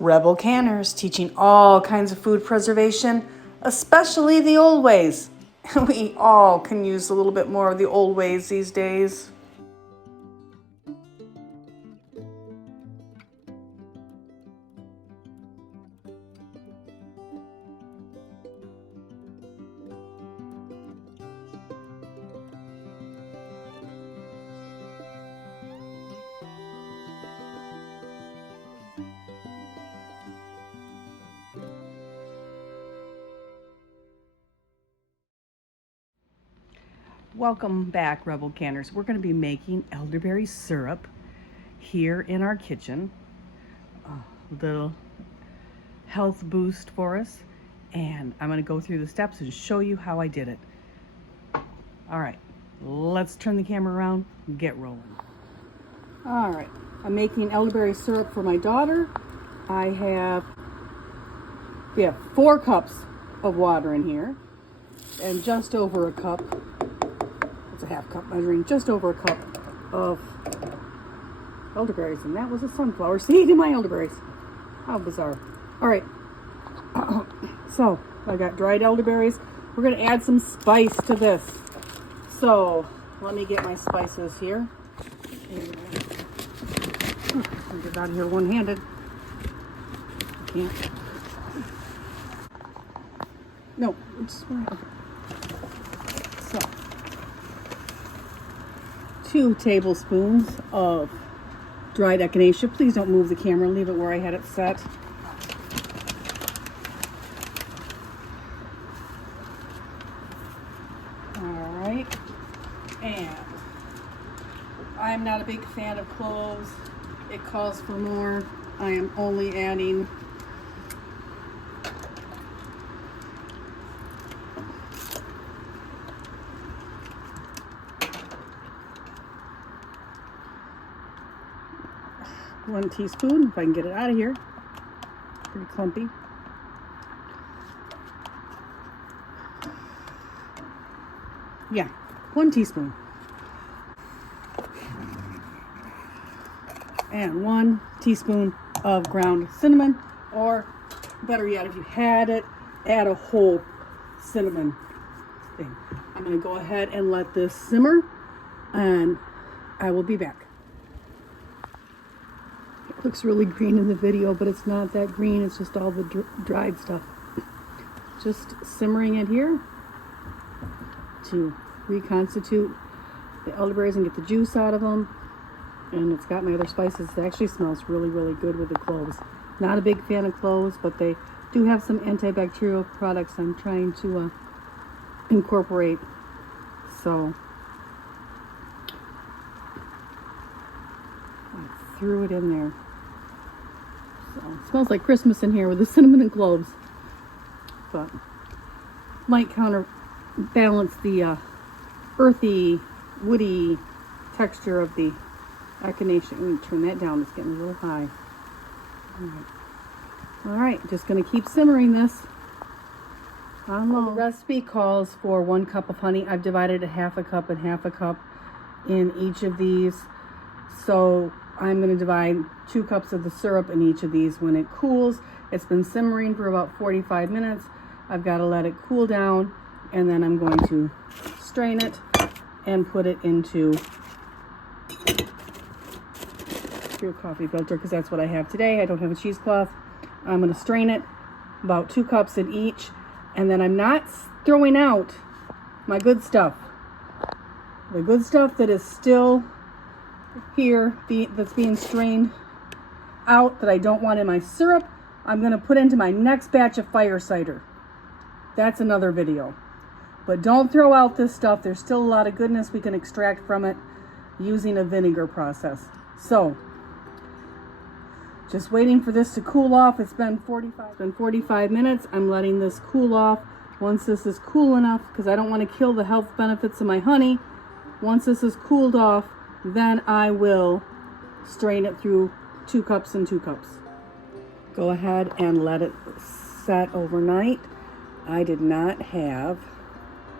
Rebel Canners, teaching all kinds of food preservation, especially the old ways. We all can use a little bit more of the old ways these days. Welcome back, Rebel Canners. We're going to be making elderberry syrup here in our kitchen. A little health boost for us. And I'm going to go through the steps and show you how I did it. All right, let's turn the camera around and get rolling. All right, I'm making elderberry syrup for my daughter. I have 4 cups of water in here and just over a cup. A half cup measuring, just over a cup of elderberries, and that was a sunflower seed in my elderberries. How bizarre. All right, so I got dried elderberries. We're going to add some spice to this, so let me get my spices here. I'll get out of here one-handed. Can't. No, it's right. So 2 tablespoons of dried echinacea. Please don't move the camera, leave it where I had it set. All right, and I'm not a big fan of cloves. It calls for more. I am only adding one teaspoon, if I can get it out of here. Pretty clumpy. Yeah, 1 teaspoon. And 1 teaspoon of ground cinnamon, or better yet, if you had it, add a whole cinnamon thing. I'm going to go ahead and let this simmer, and I will be back. It looks really green in the video, but it's not that green. It's just all the dried stuff. Just simmering it here to reconstitute the elderberries and get the juice out of them. And it's got my other spices. It actually smells really, really good with the cloves. Not a big fan of cloves, but they do have some antibacterial products I'm trying to incorporate. So I threw it in there. So it smells like Christmas in here with the cinnamon and cloves, but might counterbalance the earthy, woody texture of the echinacea. I'm going to turn that down. It's getting a little high. All right, just going to keep simmering this on low. The recipe calls for 1 cup of honey. I've divided a half a cup and half a cup in each of these. So I'm going to divide 2 cups of the syrup in each of these. When it cools, it's been simmering for about 45 minutes. I've got to let it cool down, and then I'm going to strain it and put it into a coffee filter, because that's what I have today. I don't have a cheesecloth. I'm going to strain it, about 2 cups in each, and then I'm not throwing out my good stuff. The good stuff that is still here, that's being strained out, that I don't want in my syrup, I'm going to put into my next batch of fire cider. That's another video. But don't throw out this stuff. There's still a lot of goodness we can extract from it using a vinegar process. So just waiting for this to cool off. It's been 45 minutes. I'm letting this cool off. Once this is cool enough, because I don't want to kill the health benefits of my honey, once this is cooled off, then I will strain it through 2 cups and 2 cups. Go ahead and let it set overnight. I did not have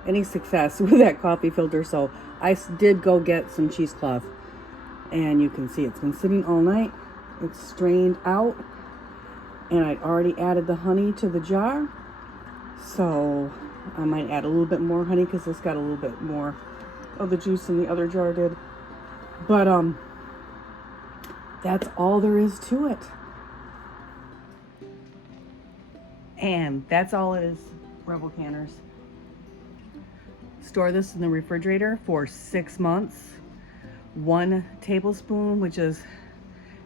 any success with that coffee filter, so I did go get some cheesecloth, and you can see it's been sitting all night. It's strained out, And I'd already added the honey to the jar. So I might add a little bit more honey because this got a little bit more of the juice than the other jar did. But that's all there is to it. And that's all it is, Rebel Canners. Store this in the refrigerator for 6 months. 1 tablespoon, which is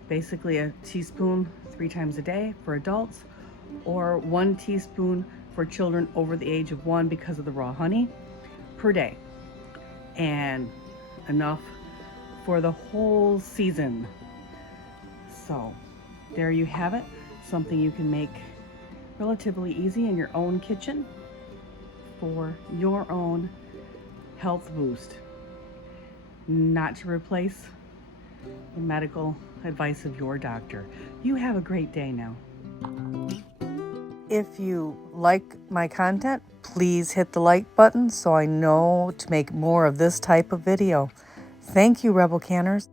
basically a teaspoon 3 times a day for adults, or 1 teaspoon for children over the age of 1 because of the raw honey per day. And enough for the whole season. So there you have it. Something you can make relatively easy in your own kitchen for your own health boost, not to replace the medical advice of your doctor. You have a great day now. If you like my content, please hit the like button so I know to make more of this type of video. Thank you, Rebel Canners.